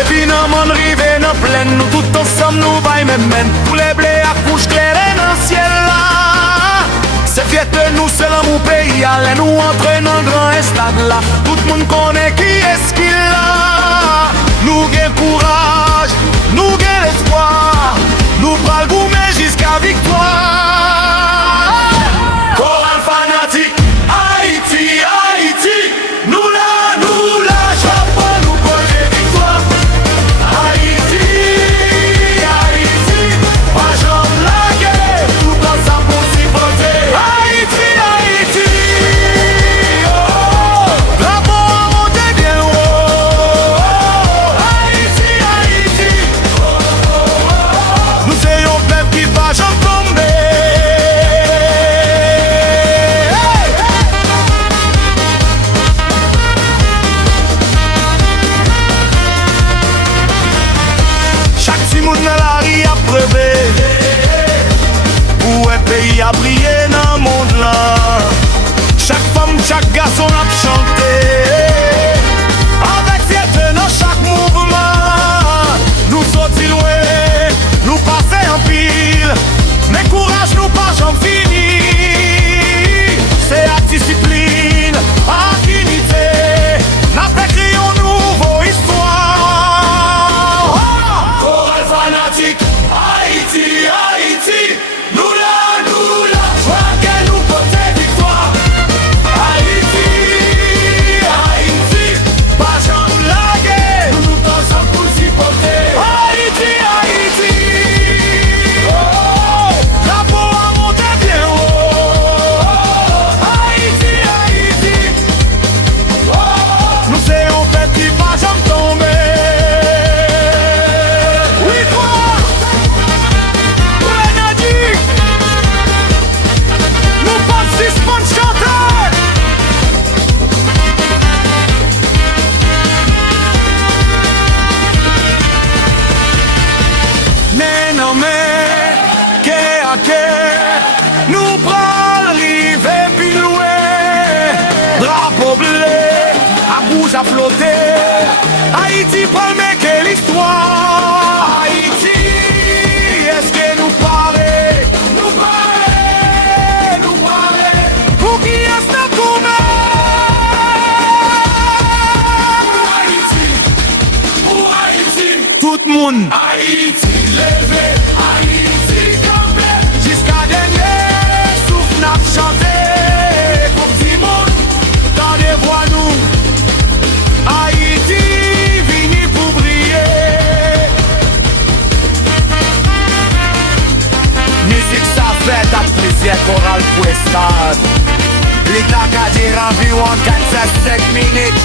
Depi nan man rive nan plen, nou tout ansam nou bay men men. Pou le ble akouche klere nan siel la. Se fiete nou selan mou peyi, ale nou entre nan gran estad la. Tout moun konen ki eskil la. Nou gen kouraj, nou gen l'espoir, nou pral goume jiska victoire. Choral fanatique, Haïti, Haïti, nous la chapon, nous côté victoire. Haïti, Haïti, pas jambe la guerre, tout ensemble pour s'y porter. Haïti, Haïti, oh, drapeau à monter bien haut. Haïti, Haïti, oh, oh, oh, nous soyons peuple qui pas jamais tomber. Où est pays a brillé dans le monde là. Chaque femme, chaque garçon a chanté. Avec fierté dans chaque mouvement. Nous sortis loin, nous passer en pile. Mais courage nous pas j'en fini. C'est la discipline, la dignité. N'a fait créer une nouvelle histoire. Choral fanatique, Haïti, Haïti, nous la, joie nous côté victoire. Haïti, Haïti, pas jambe la guerre, nous ensemble pour s'y porter. Haïti, Haïti, oh, drapeau à monter bien haut. Haïti, Haïti, oh, nous c'est un petit pas jambe tomber. Oui, toi. Nous pral rive pi loin. Drapeau bleu, à bouge à flotter. Haïti palme que l'histoire. Haïti, est-ce que nous paraît? Nous paraît, nous paraît. Pour qui est-ce que nous Haïti, pour Haïti. Tout le monde. Haïti, levé, Haïti, campé. Jusqu'à dernier souffle n'a chanté. Pour petit monde, dans des voix nous. Haïti, vini pour briller. Musique ça fait à plaisir choral pour stade. L'état qu'a dit environ 4-5 minutes.